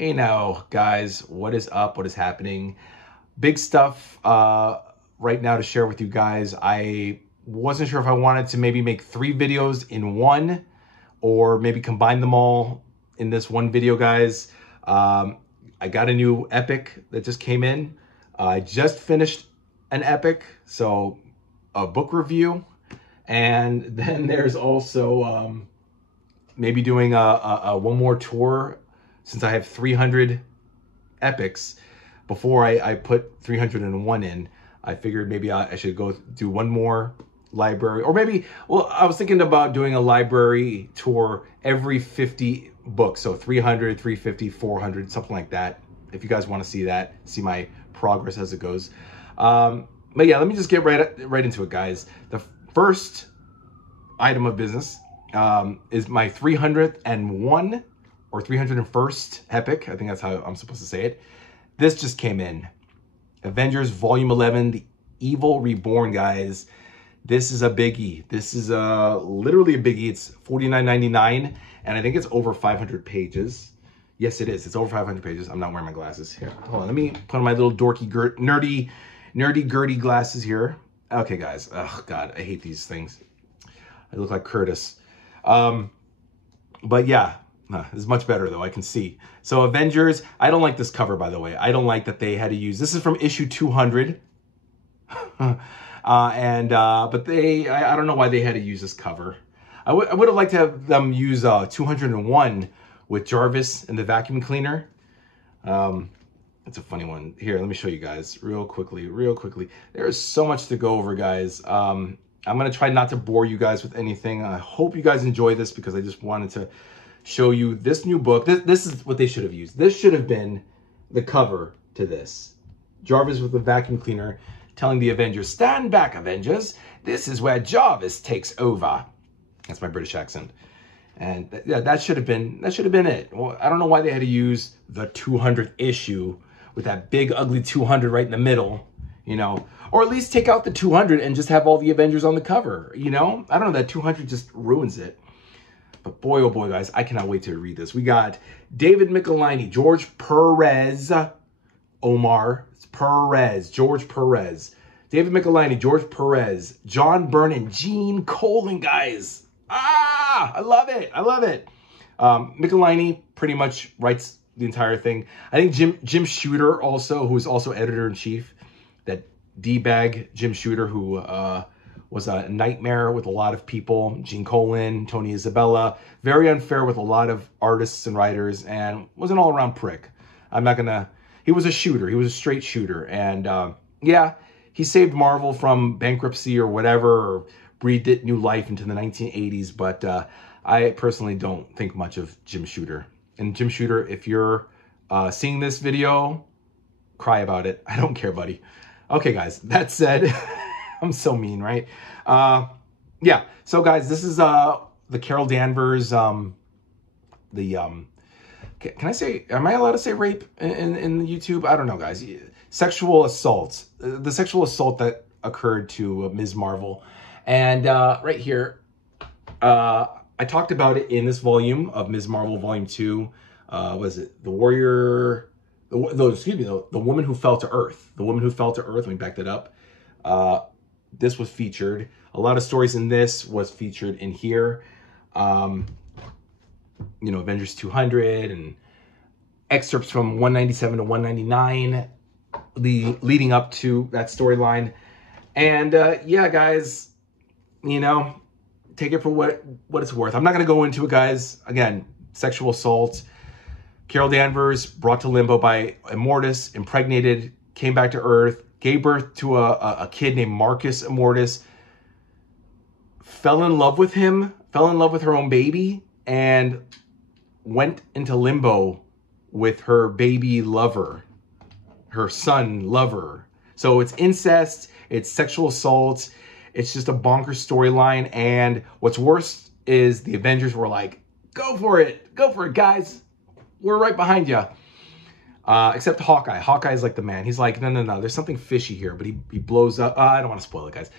Hey now, guys, what is up? What is happening? Big stuff right now to share with you guys. I wasn't sure if I wanted to maybe make 3 videos in one or maybe combine them all in this one video, guys. I got a new epic that just came in. I just finished an epic, so a book review. And then there's also maybe doing a one more tour, since I have 300 epics. Before I put 301 in, I figured maybe I should go do one more library, or maybe, well, I was thinking about doing a library tour every 50 books. So 300, 350, 400, something like that. If you guys want to see that, see my progress as it goes. But yeah, let me just get right into it, guys. The first item of business is my 301 or 301st epic. I think that's how I'm supposed to say it. This just came in. Avengers Volume 11, The Evil Reborn, guys. This is a biggie. This is literally a biggie. It's $49.99, and I think it's over 500 pages. Yes, it is. It's over 500 pages. I'm not wearing my glasses here. Hold on. Let me put on my little dorky, nerdy, girdy glasses here. Okay, guys. Oh, God. I hate these things. I look like Curtis. But yeah. This is much better, though. I can see. So Avengers, I don't like this cover, by the way. I don't like that they had to use, this is from issue 200. But I don't know why they had to use this cover. I would have liked to have them use 201 with Jarvis and the vacuum cleaner. It's a funny one. Here, let me show you guys real quickly. There's so much to go over, guys. I'm going to try not to bore you guys with anything. I hope you guys enjoy this, because I just wanted to show you this new book. This is what they should have used. This should have been the cover to this. Jarvis with the vacuum cleaner telling the Avengers, "Stand back, Avengers. This is where Jarvis takes over." That's my British accent. And yeah, that should have been it. Well, I don't know why they had to use the 200th issue with that big ugly 200 right in the middle, you know, or at least take out the 200 and just have all the Avengers on the cover, you know? I don't know, that 200 just ruins it. But boy, oh boy, guys, I cannot wait to read this. We got David Michelinie, George Perez, George Perez. David Michelinie, George Perez, John Byrne, and Gene Colan, guys. I love it. Michelinie pretty much writes the entire thing. I think Jim Shooter also, who is also editor-in-chief, that D-bag Jim Shooter, who was a nightmare with a lot of people. Gene Colan, Tony Isabella, very unfair with a lot of artists and writers, and was an all-around prick. He was a shooter. He was a straight shooter. And yeah, he saved Marvel from bankruptcy or whatever, or breathed it new life into the 1980s. But I personally don't think much of Jim Shooter. And Jim Shooter, if you're seeing this video, cry about it. I don't care, buddy. Okay, guys, that said, I'm so mean, right? Yeah, so guys, this is the Carol Danvers, can I say, am I allowed to say rape in YouTube? I don't know, guys. Sexual assault. The sexual assault that occurred to Ms. Marvel. And right here, I talked about it in this volume of Ms. Marvel, Volume 2. Was it The Warrior? The Woman Who Fell to Earth. The Woman Who Fell to Earth. Let me back that up. This was featured. A lot of stories in this was featured in here. You know, Avengers 200 and excerpts from 197 to 199, leading up to that storyline. And yeah, guys, you know, take it for what it's worth. I'm not going to go into it, guys. Again, sexual assault. Carol Danvers, brought to limbo by Immortus, impregnated, came back to Earth, gave birth to a kid named Marcus Immortus, fell in love with him, fell in love with her own baby, and went into limbo with her baby lover, her son lover. So it's incest, it's sexual assault, it's just a bonkers storyline. And what's worse is the Avengers were like, go for it, guys. We're right behind you. Except Hawkeye. Hawkeye is like the man. He's like, no, there's something fishy here. But he blows up. I don't want to spoil it, guys.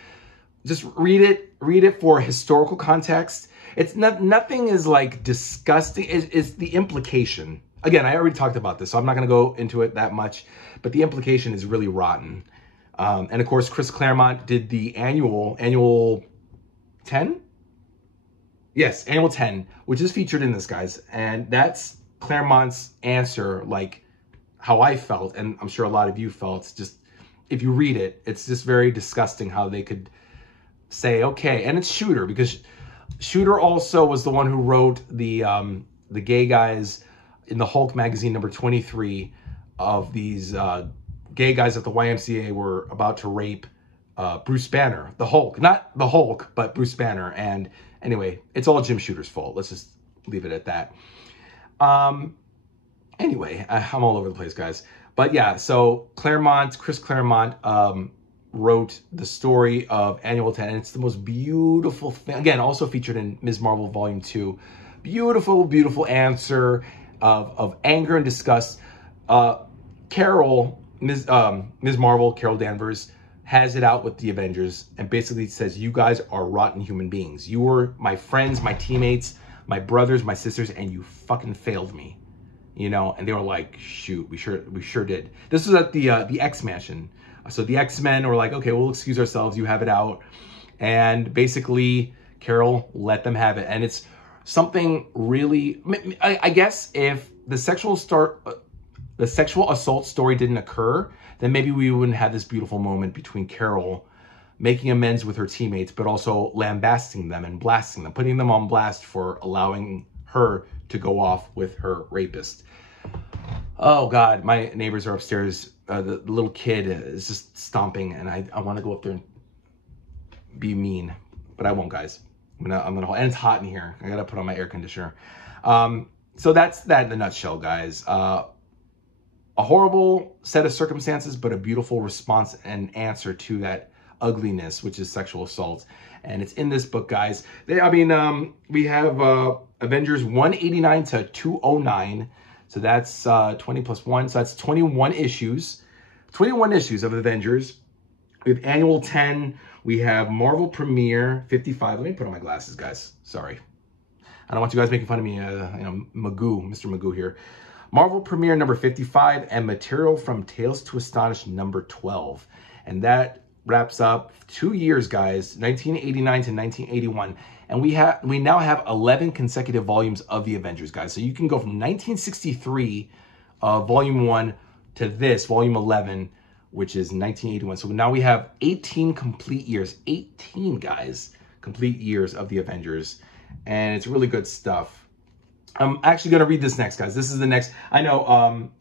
Just read it for historical context. It's nothing is like disgusting. It's the implication. again, I already talked about this, so I'm not going to go into it that much, but the implication is really rotten. And of course, Chris Claremont did the annual 10? Yes, annual 10, which is featured in this, guys. And that's Claremont's answer, like how I felt, and I'm sure a lot of you felt. It's just, if you read it, it's just very disgusting how they could say, okay, and it's Shooter, because Shooter also was the one who wrote the gay guys in the Hulk magazine number 23 of these gay guys at the YMCA were about to rape Bruce Banner, the Hulk. Not the Hulk, but Bruce Banner. And anyway, it's all Jim Shooter's fault. Let's just leave it at that. Anyway, I'm all over the place, guys. But yeah, so Chris Claremont wrote the story of Annual 10, and it's the most beautiful thing. Again, also featured in Ms. Marvel Volume 2. Beautiful, beautiful answer of anger and disgust. Carol, Ms. Marvel, Carol Danvers, has it out with the Avengers and basically says, you guys are rotten human beings. You were my friends, my teammates, my brothers, my sisters, and you fucking failed me. You know, and they were like, shoot, we sure did. This was at the X Mansion. So the X-Men were like, okay, we'll excuse ourselves, you have it out. And basically, Carol let them have it. And it's something really, I guess if the sexual assault story didn't occur, then maybe we wouldn't have this beautiful moment between Carol making amends with her teammates, but also lambasting them and blasting them, putting them on blast for allowing her to go off with her rapist. Oh God, my neighbors are upstairs. The little kid is just stomping, and I want to go up there and be mean, but I won't, guys. I'm gonna, and it's hot in here. I gotta put on my air conditioner. So that's that in a nutshell, guys. A horrible set of circumstances, but a beautiful response and answer to that ugliness, which is sexual assault. And it's in this book, guys. We have Avengers 189 to 209. So that's 20 plus 1. So that's 21 issues. 21 issues of Avengers. We have Annual 10. We have Marvel Premiere 55. Let me put on my glasses, guys. Sorry. I don't want you guys making fun of me, Magoo, Mr. Magoo here. Marvel Premiere number 55 and Material from Tales to Astonish number 12. And that wraps up 2 years, guys, 1989 to 1981. And we now have 11 consecutive volumes of the Avengers, guys. So you can go from 1963, volume 1, to this, volume 11, which is 1981. So now we have 18 complete years, 18, guys, complete years of the Avengers. And it's really good stuff. I'm actually going to read this next, guys. This is the next, I know,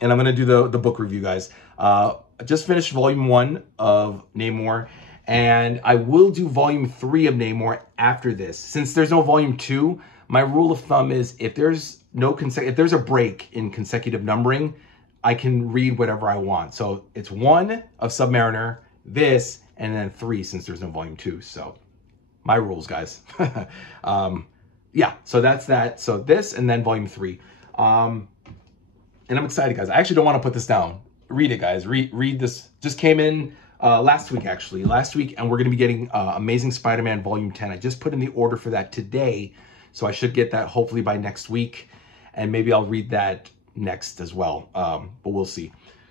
and I'm going to do the book review, guys. I just finished volume 1 of Namor, and I will do volume 3 of Namor after this. Since there's no volume 2, my rule of thumb is if there's a break in consecutive numbering, I can read whatever I want. So it's 1 of Submariner, this, and then 3 since there's no volume 2. So my rules, guys. Yeah, so that's that. So this and then volume 3. And I'm excited, guys. I actually don't want to put this down. Read it, guys. Read this. Just came in last week, actually. Last week, and we're going to be getting Amazing Spider-Man Volume 10. I just put in the order for that today, so I should get that hopefully by next week. And maybe I'll read that next as well, but we'll see.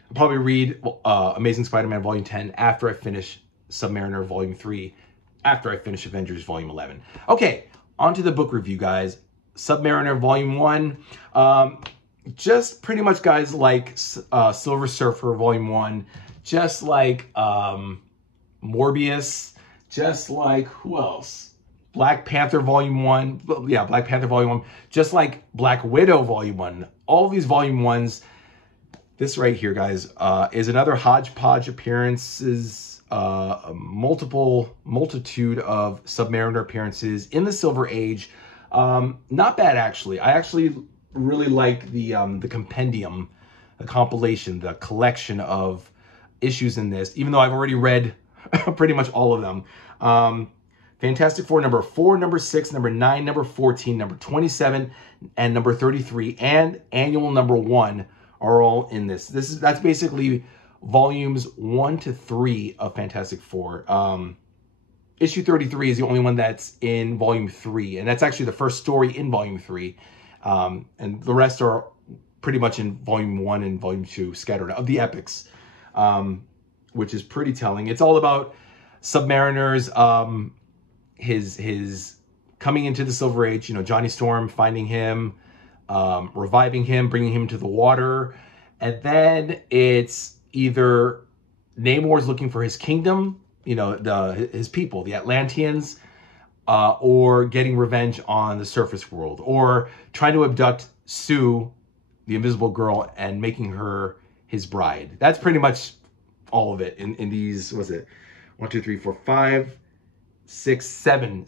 I'll probably read Amazing Spider-Man Volume 10 after I finish Submariner Volume 3, after I finish Avengers Volume 11. Okay, on to the book review, guys. Submariner Volume 1. Just pretty much, guys, like Silver Surfer Volume 1, just like Morbius, just like, who else? Black Panther Volume 1. Yeah, Black Panther Volume 1. Just like Black Widow Volume 1. All these Volume 1s. This right here, guys, is another hodgepodge appearances, multitude of Submariner appearances in the Silver Age. Not bad, actually. I actually really like the compendium, the compilation, the collection of issues in this, even though I've already read pretty much all of them. Fantastic Four number 4, number 6, number 9, number 14, number 27, and number 33, and annual number 1 are all in this. That's basically volumes 1 to 3 of Fantastic Four. Issue 33 is the only one that's in volume 3, and that's actually the first story in volume 3. And the rest are pretty much in volume 1 and volume 2 scattered of the epics, which is pretty telling. It's all about Submariners, his coming into the Silver Age, you know, Johnny Storm finding him, reviving him, bringing him to the water. And then it's either Namor's looking for his kingdom, you know, his people, the Atlanteans, or getting revenge on the surface world, or trying to abduct Sue, the Invisible Girl, and making her his bride. That's pretty much all of it in these, was it 1, 2, 3, 4, 5, 6, 7,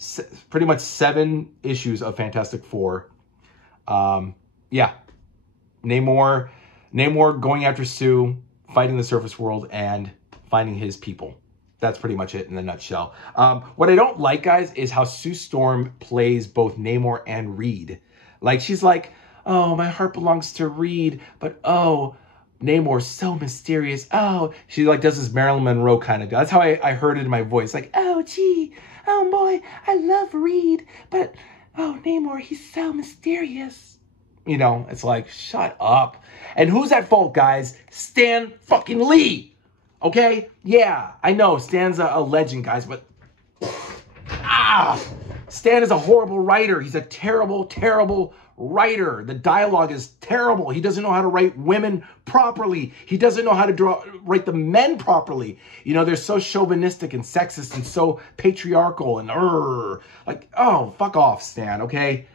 pretty much 7 issues of Fantastic Four. Yeah, Namor going after Sue, fighting the surface world, and finding his people. That's pretty much it in a nutshell. What I don't like, guys, is how Sue Storm plays both Namor and Reed. Like, she's like, oh, my heart belongs to Reed, but oh, Namor's so mysterious. Oh, she like does this Marilyn Monroe kind of. That's how I heard it in my voice. Like, oh, gee, oh boy, I love Reed, but oh, Namor, he's so mysterious. You know, it's like, shut up. And who's at fault, guys? Stan fucking Lee. Okay? Yeah, I know, Stan's a legend, guys, but Stan is a horrible writer. He's a terrible, terrible writer. The dialogue is terrible. He doesn't know how to write women properly. He doesn't know how to write the men properly. You know, they're so chauvinistic and sexist and so patriarchal and like, oh, fuck off, Stan, okay?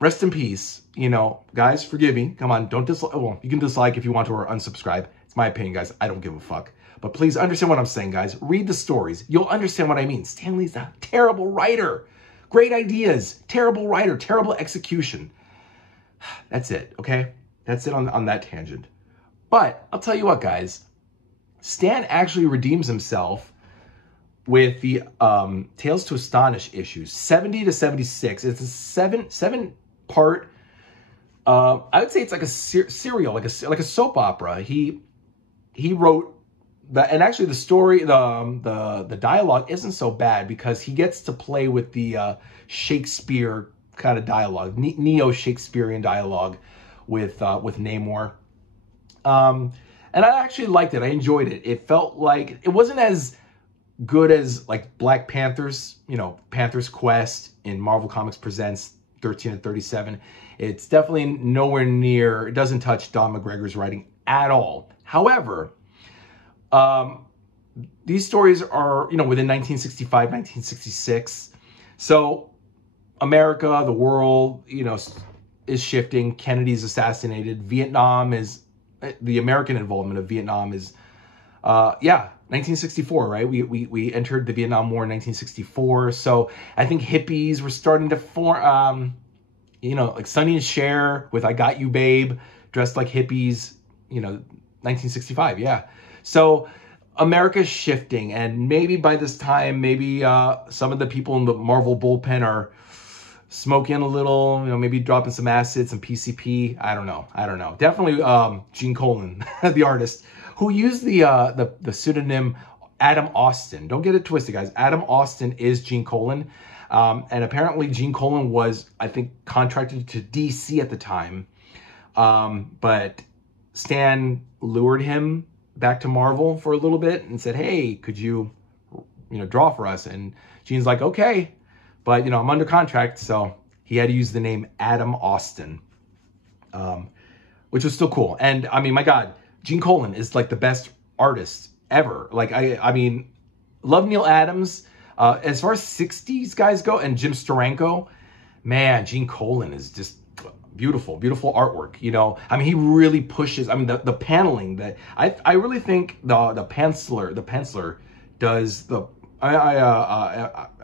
Rest in peace. You know, guys, forgive me. Come on, don't dislike. Well, you can dislike if you want to or unsubscribe. It's my opinion, guys. I don't give a fuck. But please understand what I'm saying, guys. Read the stories. You'll understand what I mean. Stan Lee's a terrible writer. Great ideas. Terrible writer. Terrible execution. That's it, okay? That's it on that tangent. But I'll tell you what, guys. Stan actually redeems himself with the Tales to Astonish issues, 70 to 76. It's a seven-part. I would say it's like a serial, like a soap opera. He wrote that, and actually the story, the dialogue isn't so bad because he gets to play with the Shakespeare kind of dialogue, neo-Shakespearean dialogue with Namor. And I actually liked it. I enjoyed it. It felt like it wasn't as good as like Black Panther's, you know, Panther's Quest in Marvel Comics Presents 13 and 37. It's definitely nowhere near, it doesn't touch Don McGregor's writing at all. However, these stories are, you know, within 1965, 1966. So America, the world, you know, is shifting. Kennedy's assassinated. Vietnam is, the American involvement of Vietnam is, 1964, right? We entered the Vietnam War in 1964. So I think hippies were starting to form, you know, like Sonny and Cher with I Got You Babe, dressed like hippies, you know, 1965, yeah. So America's shifting, and maybe by this time, maybe some of the people in the Marvel bullpen are smoking a little, you know, maybe dropping some acid, some PCP. I don't know. Definitely Gene Colan, the artist, who used the pseudonym Adam Austin. Don't get it twisted, guys. Adam Austin is Gene Colan. And apparently Gene Colan was, I think, contracted to DC at the time. But Stan lured him back to Marvel for a little bit and said, hey, could you know, draw for us? And Gene's like, okay, but, you know, I'm under contract. So he had to use the name Adam Austin, which was still cool. And I mean, my God, Gene Colan is like the best artist ever. Like, I mean, love Neil Adams. As far as 60s guys go, and Jim Steranko, man, Gene Colan is just beautiful, beautiful artwork. You know, I mean, he really pushes. I mean, the paneling that I really think the penciler does the.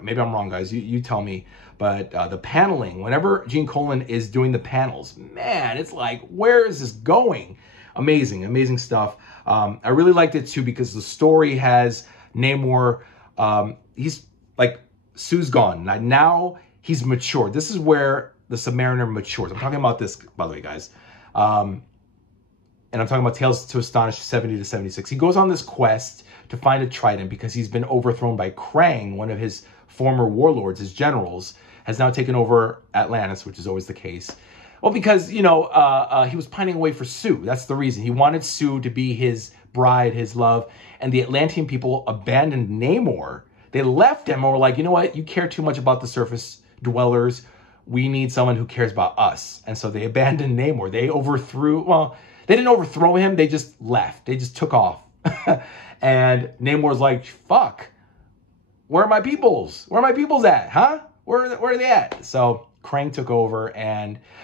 Maybe I'm wrong, guys. You tell me. But the paneling, whenever Gene Colan is doing the panels, man, it's like, where is this going? Amazing, amazing stuff. I really liked it too because the story has Namor. He's like, Sue's gone. Now he's matured. This is where the Submariner matures. I'm talking about this, by the way, guys. And I'm talking about Tales to Astonish 70 to 76. He goes on this quest to find a trident because he's been overthrown by Krang, one of his former warlords, his generals, has now taken over Atlantis, which is always the case. Well, because, you know, he was pining away for Sue. That's the reason. He wanted Sue to be his bride, his love. And the Atlantean people abandoned Namor. They left him and were like, you know what? You care too much about the surface dwellers. We need someone who cares about us. And so they abandoned Namor. They overthrew, well, they didn't overthrow him. They just left. They just took off. And Namor's like, fuck, where are my peoples? Where are my peoples at? Huh? Where are they at? So Krang took over,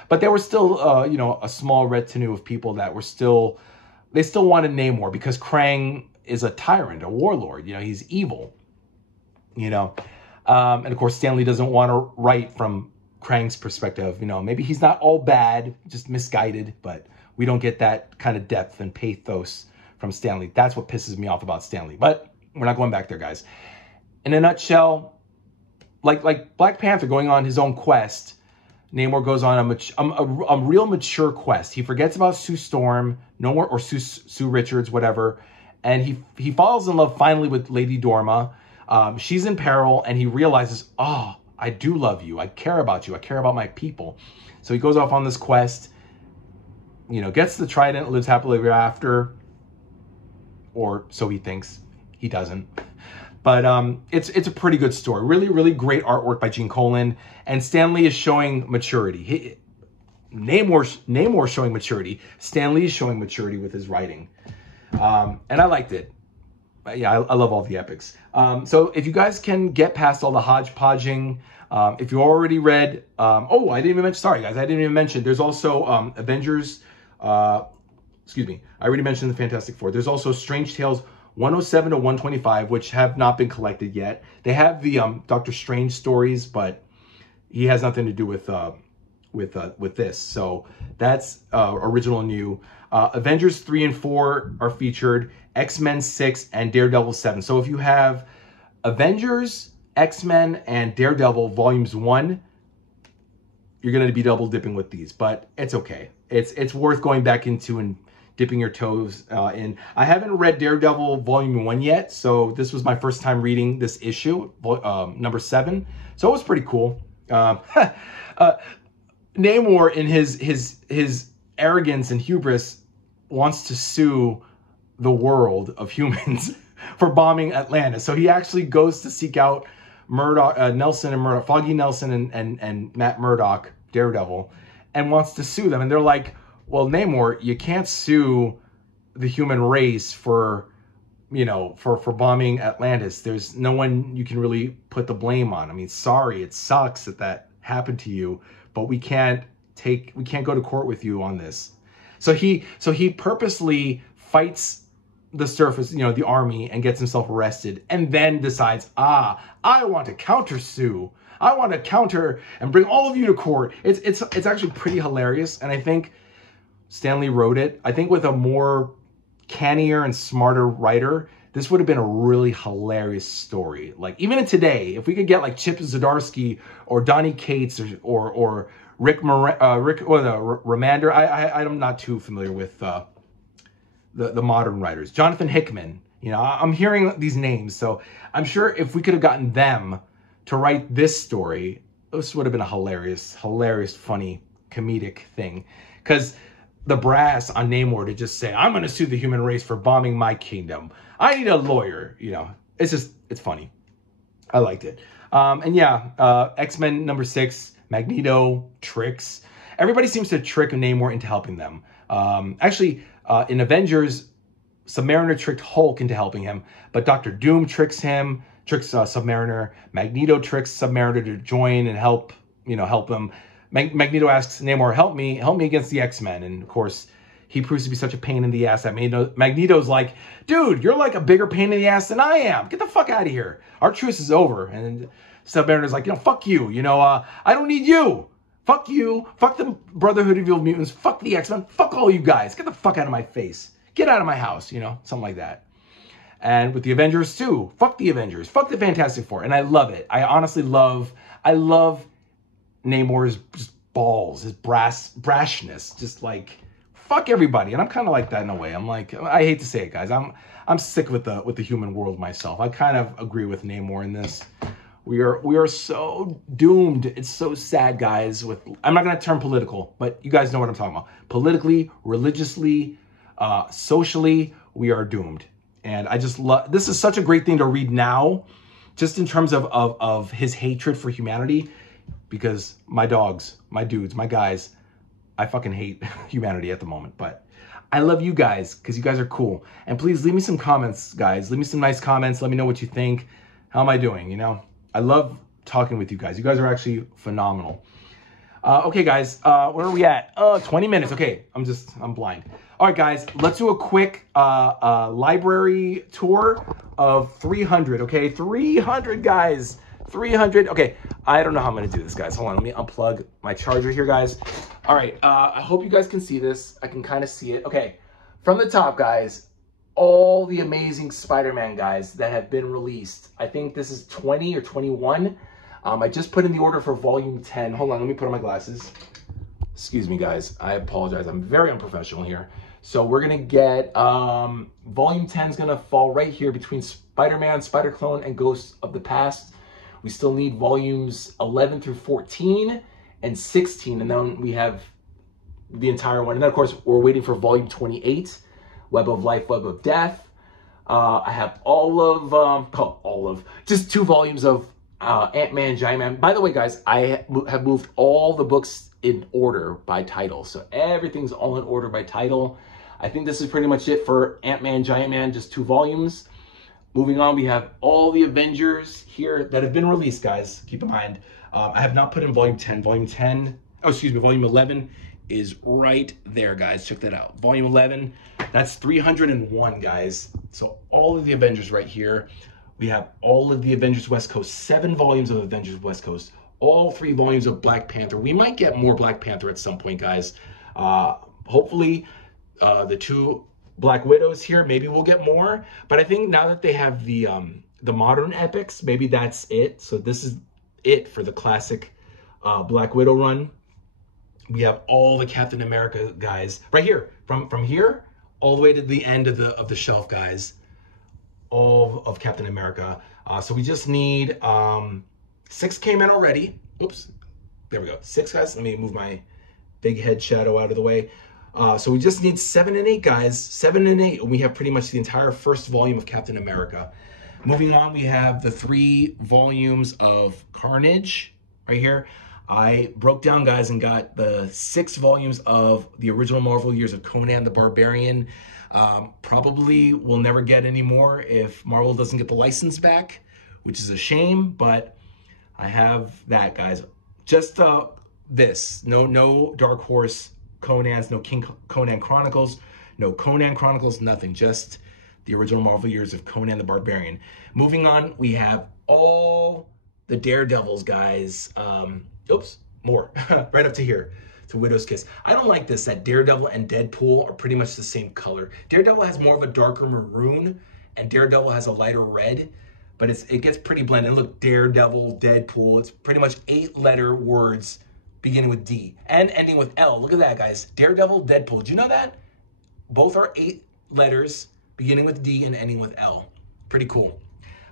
but there was still, you know, a small retinue of people that were still, they still wanted Namor because Krang is a tyrant, a warlord. You know, he's evil, you know. And of course, Stan Lee doesn't want to write from Krang's perspective. You know, maybe he's not all bad, just misguided, but we don't get that kind of depth and pathos from Stan Lee. That's what pisses me off about Stan Lee. But we're not going back there, guys. In a nutshell, like Black Panther going on his own quest, Namor goes on a real mature quest. He forgets about Sue Storm, or Sue Richards, whatever, and he falls in love finally with Lady Dorma. She's in peril, and he realizes, oh, I do love you. I care about you. I care about my people. So he goes off on this quest, you know, gets the trident, lives happily ever after, or so he thinks. He doesn't. But it's a pretty good story. Really, really great artwork by Gene Colan. And Stan Lee is showing maturity. Namor's showing maturity. Stan Lee is showing maturity with his writing. And I liked it. Yeah, I love all the epics. So if you guys can get past all the hodgepodging, if you already read... oh, I didn't even mention... Sorry, guys. I didn't even mention. There's also Avengers... excuse me. I already mentioned the Fantastic Four. There's also Strange Tales 107 to 125, which have not been collected yet. They have the Doctor Strange stories, but he has nothing to do with this. So that's original and new. Avengers 3 and 4 are featured. X-Men 6 and Daredevil 7. So if you have Avengers, X-Men, and Daredevil volumes 1, you're going to be double dipping with these, but it's okay. It's worth going back into and dipping your toes in. I haven't read Daredevil volume 1 yet, so this was my first time reading this issue, number 7. So it was pretty cool. Namor, in his arrogance and hubris, wants to sue the world of humans for bombing Atlantis. So he actually goes to seek out Murdoch, Nelson and Murdoch, Foggy Nelson and Matt Murdock, Daredevil, and wants to sue them. And they're like, well, Namor, you can't sue the human race for, you know, for bombing Atlantis. There's no one you can really put the blame on. I mean, sorry, it sucks that happened to you, but we can't go to court with you on this. So he purposely fights the surface, you know, the army, and gets himself arrested, and then decides, I want to counter sue. I want to counter and bring all of you to court. It's actually pretty hilarious, and I think Stan Lee wrote it. I think with a more cannier and smarter writer, this would have been a really hilarious story. Like, even in today, if we could get like Chip Zdarsky or Donny Cates or Rick Remender. I'm not too familiar with the modern writers. Jonathan Hickman. You know, I'm hearing these names, so I'm sure if we could have gotten them to write this story, this would have been a hilarious, funny, comedic thing. Because the brass on Namor to just say, I'm going to sue the human race for bombing my kingdom. I need a lawyer. You know, it's funny. I liked it. And yeah, X-Men number 6, Magneto, tricks. Everybody seems to trick Namor into helping them. Actually, in Avengers, Submariner tricked Hulk into helping him, but Doctor Doom tricks Submariner. Magneto tricks Submariner to join and help him. Magneto asks Namor, help me against the X-Men. And of course, he proves to be such a pain in the ass that Magneto's like, dude, you're like a bigger pain in the ass than I am. Get the fuck out of here. Our truce is over. And Submariner's like, fuck you. I don't need you. Fuck you. Fuck the Brotherhood of Evil Mutants. Fuck the X-Men. Fuck all you guys. Get the fuck out of my face. Get out of my house. Something like that. And with the Avengers too. Fuck the Avengers. Fuck the Fantastic Four. And I love it. I honestly love Namor's just balls, his brashness. Just like, fuck everybody. And I'm kind of like that in a way. I'm like, I hate to say it, guys. I'm sick with the human world myself. I kind of agree with Namor in this. We are so doomed. It's so sad, guys. I'm not gonna turn political, but you guys know what I'm talking about. Politically, religiously, socially, we are doomed. And I just love, this is such a great thing to read now, just in terms of his hatred for humanity, because my dogs, my dudes, my guys, I fucking hate humanity at the moment, but I love you guys because you guys are cool. And please leave me some comments, guys. Leave me some nice comments. Let me know what you think. How am I doing, you know? I love talking with you guys. You guys are actually phenomenal. Okay, guys, where are we at? 20 minutes. Okay, I'm blind. All right, guys, let's do a quick library tour of 300, okay? 300, guys. 300. Okay, I don't know how I'm going to do this, guys. Hold on, let me unplug my charger here, guys. All right, I hope you guys can see this. I can kind of see it. Okay, from the top, guys, all the amazing Spider-Man guys that have been released. I think this is 20 or 21. I just put in the order for volume 10. Hold on, let me put on my glasses. Excuse me, guys. I apologize. I'm very unprofessional here. So we're going to get, volume 10 is going to fall right here between Spider-Man, Spider-Clone, and Ghosts of the Past. We still need volumes 11 through 14 and 16. And then we have the entire one. And then, of course, we're waiting for volume 28. Web of Life, Web of Death. I have just 2 volumes of Ant-Man, Giant-Man. By the way, guys, I have moved all the books in order by title. So everything's all in order by title. I think this is pretty much it for Ant-Man, Giant-Man, just 2 volumes. Moving on, we have all the Avengers here that have been released, guys. Keep in mind, I have not put in volume 10. Volume 11 is right there, guys. Check that out. Volume 11, that's 301, guys. So all of the Avengers right here. We have all of the Avengers West Coast, 7 volumes of Avengers West Coast, all 3 volumes of Black Panther. We might get more Black Panther at some point, guys. Hopefully, the 2 Black Widows here, maybe we'll get more. But I think now that they have the modern epics, maybe that's it. So this is it for the classic Black Widow run. We have all the Captain America guys right here, from here all the way to the end of the shelf, guys. All of Captain America. So we just need 6 came in already. Oops, there we go. 6, guys. Let me move my big head shadow out of the way. So we just need 7 and 8, guys. 7 and 8, and we have pretty much the entire first volume of Captain America. Moving on, we have the 3 volumes of Carnage right here. I broke down, guys, and got the 6 volumes of the original Marvel years of Conan the Barbarian. Probably will never get any more if Marvel doesn't get the license back, which is a shame, but I have that, guys. Just this. No Dark Horse Conans, no King Conan Chronicles, no Conan Chronicles, nothing. Just the original Marvel years of Conan the Barbarian. Moving on, we have all the Daredevils, guys. Oops, more. Right up to here, to Widow's Kiss. I don't like this, that Daredevil and Deadpool are pretty much the same color. Daredevil has more of a darker maroon, and Daredevil has a lighter red, but it gets pretty blended. Look, Daredevil, Deadpool, it's pretty much 8-letter words beginning with D and ending with L. Look at that, guys. Daredevil, Deadpool. Do you know that? Both are 8 letters beginning with D and ending with L. Pretty cool.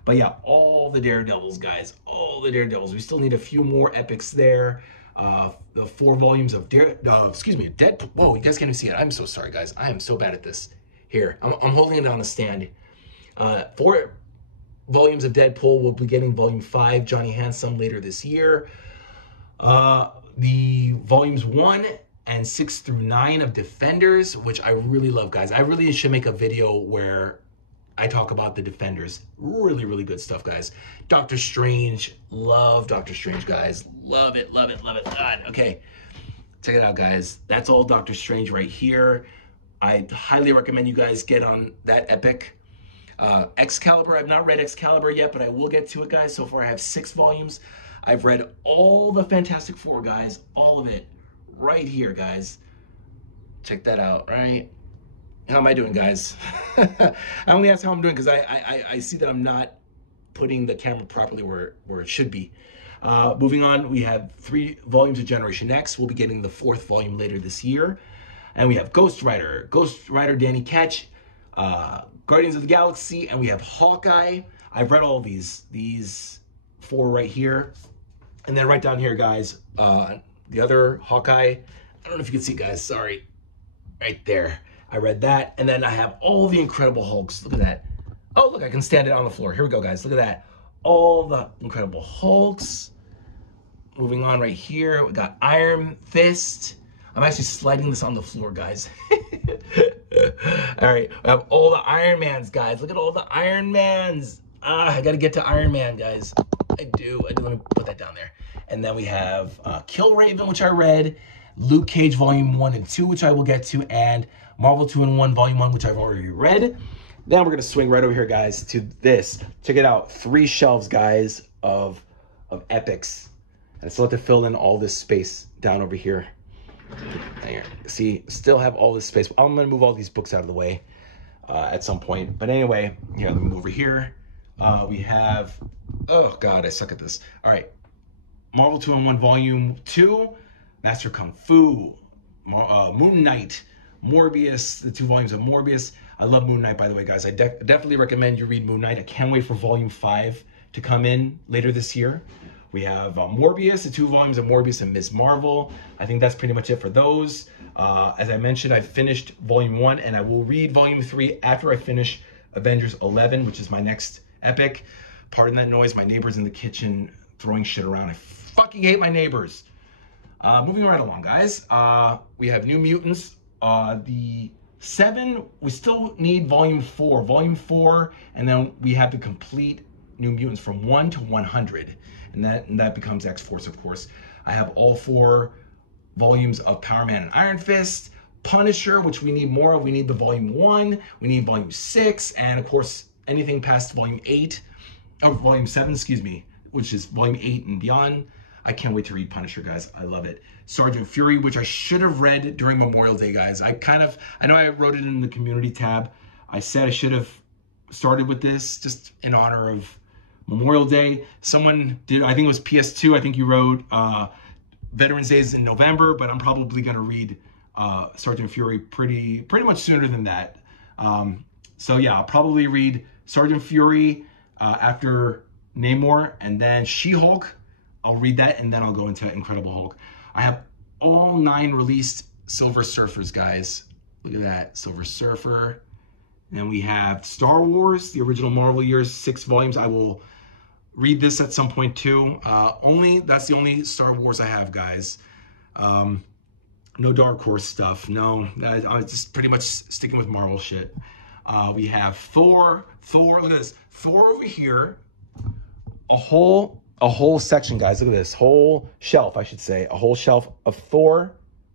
But yeah, all the Daredevils, guys, all the Daredevils. We still need a few more epics there. The 4 volumes of Deadpool. Whoa, you guys can't even see it. I'm so sorry, guys. I am so bad at this. Here, I'm holding it on a stand. 4 volumes of Deadpool. We'll be getting volume 5, Johnny Handsome, later this year. The volumes 1 and 6 through 9 of Defenders, which I really love, guys. I really should make a video where I talk about the Defenders. Really, really good stuff, guys. Doctor Strange. Love Doctor Strange, guys. Love it, love it, love it. God, okay. Check it out, guys. That's all Doctor Strange right here. I highly recommend you guys get on that epic. Excalibur, I've not read Excalibur yet, but I will get to it, guys. So far, I have 6 volumes. I've read all the Fantastic Four, guys. All of it. Right here, guys. Check that out, right? How am I doing, guys? I only ask how I'm doing because I see that I'm not putting the camera properly where it should be. Moving on, we have 3 volumes of Generation X. We'll be getting the 4th volume later this year. And we have Ghost Rider, Danny Ketch, Guardians of the Galaxy, and we have Hawkeye. I've read all these 4 right here. And then right down here, guys, the other Hawkeye. I don't know if you can see, guys, sorry. Right there. I read that. And then I have all the Incredible Hulks. Look at that. Oh, look, I can stand it on the floor. Here we go, guys. Look at that. All the Incredible Hulks. Moving on right here, we got Iron Fist. I'm actually sliding this on the floor, guys. All right, I have all the Iron Mans, guys. Look at all the Iron Mans. I gotta get to Iron Man, guys. I do. Let me put that down there. And then we have Kill Raven, which I read, Luke Cage Volume 1 and 2, which I will get to, and Marvel 2-in-1 Volume 1, which I've already read. Then we're gonna swing right over here, guys, to this. Check it out, 3 shelves, guys, of epics. And I still have to fill in all this space down over here. There. See, still have all this space. I'm gonna move all these books out of the way at some point. But anyway, here, let me move over here. We have, oh God, I suck at this. All right, Marvel 2-in-1 Volume 2, Master Kung Fu, Moon Knight, Morbius, the 2 volumes of Morbius. I love Moon Knight, by the way, guys. I definitely recommend you read Moon Knight. I can't wait for Volume 5 to come in later this year. We have Morbius, the 2 volumes of Morbius and Ms. Marvel. I think that's pretty much it for those. As I mentioned, I finished Volume 1, and I will read Volume 3 after I finish Avengers 11, which is my next epic. Pardon that noise, my neighbor's in the kitchen throwing shit around. I fucking hate my neighbors. Moving right along, guys. We have New Mutants. The 7, we still need Volume 4. Volume 4, and then we have to complete New Mutants from 1 to 100. And that becomes X-Force, of course. I have all 4 volumes of Power Man and Iron Fist. Punisher, which we need more of. We need the Volume 1. We need Volume 6. And, of course, anything past Volume 8. Or Volume 7, excuse me. Which is Volume 8 and beyond. I can't wait to read Punisher, guys. I love it. Sergeant Fury, which I should have read during Memorial Day, guys. I know I wrote it in the community tab. I said I should have started with this just in honor of Memorial Day. Someone did, I think it was PS2, I think you wrote Veterans Day is in November, but I'm probably gonna read Sergeant Fury pretty much sooner than that. So yeah, I'll probably read Sergeant Fury after Namor, and then She-Hulk. I'll read that, and then I'll go into Incredible Hulk. I have all 9 released Silver Surfers, guys. Look at that, Silver Surfer. And then we have Star Wars, the original Marvel years, 6 volumes. I will read this at some point too. That's the only Star Wars I have, guys. No Dark Horse stuff. No, I'm just pretty much sticking with Marvel shit. We have Thor. Look at this. Thor over here. A whole section, guys. Look at this whole shelf, I should say. A whole shelf of Thor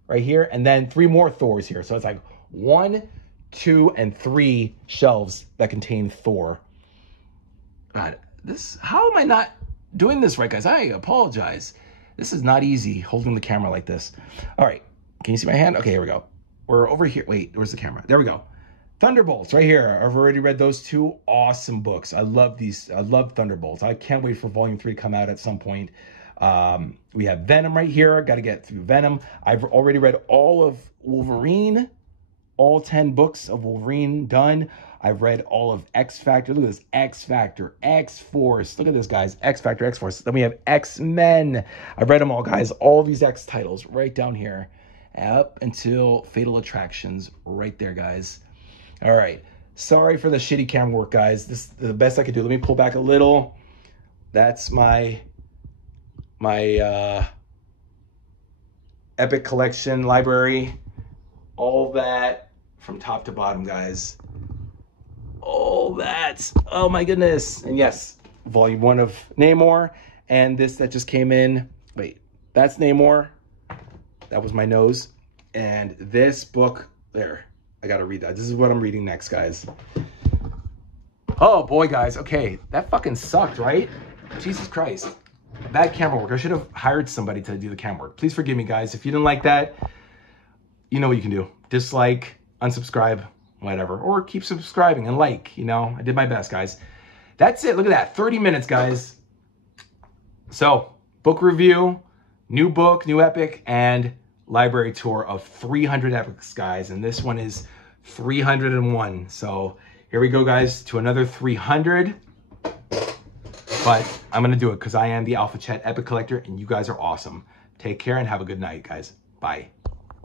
right here, and then 3 more Thors here. So it's like 1, 2, and 3 shelves that contain Thor. God, how am I not doing this right, guys? I apologize. This is not easy holding the camera like this. All right, can you see my hand? Okay, here we go. We're over here. Wait, where's the camera? There we go. Thunderbolts right here. I've already read those 2 awesome books. I love these. I love Thunderbolts. I can't wait for Volume 3 to come out at some point. We have Venom right here. Got to get through Venom. I've already read all of Wolverine, all 10 books of Wolverine done. I've read all of X-Factor. Look at this, X-Factor, X-Force. Look at this, guys, X-Factor, X-Force. Then we have X-Men. I've read them all, guys. All these X titles right down here up until Fatal Attractions right there, guys. All right, sorry for the shitty camera work, guys. This is the best I could do. Let me pull back a little. That's my Epic Collection library. All that from top to bottom, guys. All that. Oh my goodness. And yes, Volume 1 of Namor. And this that just came in. Wait, that's Namor. That was my nose. And this book there. I gotta read that. This is what I'm reading next, guys. Oh boy, guys. Okay, that fucking sucked, right? Jesus Christ. Bad camera work. I should have hired somebody to do the camera work. Please forgive me, guys. If you didn't like that, you know what you can do. Dislike, unsubscribe, whatever. Or keep subscribing and like, you know. I did my best, guys. That's it. Look at that. 30 minutes, guys. So, book review, new book, new epic, and library tour of 300 epics, guys, and this one is 301. So here we go, guys, to another 300. but I'm going to do it because I am the Alpha Chat Epic Collector and you guys are awesome. Take care and have a good night, guys. Bye.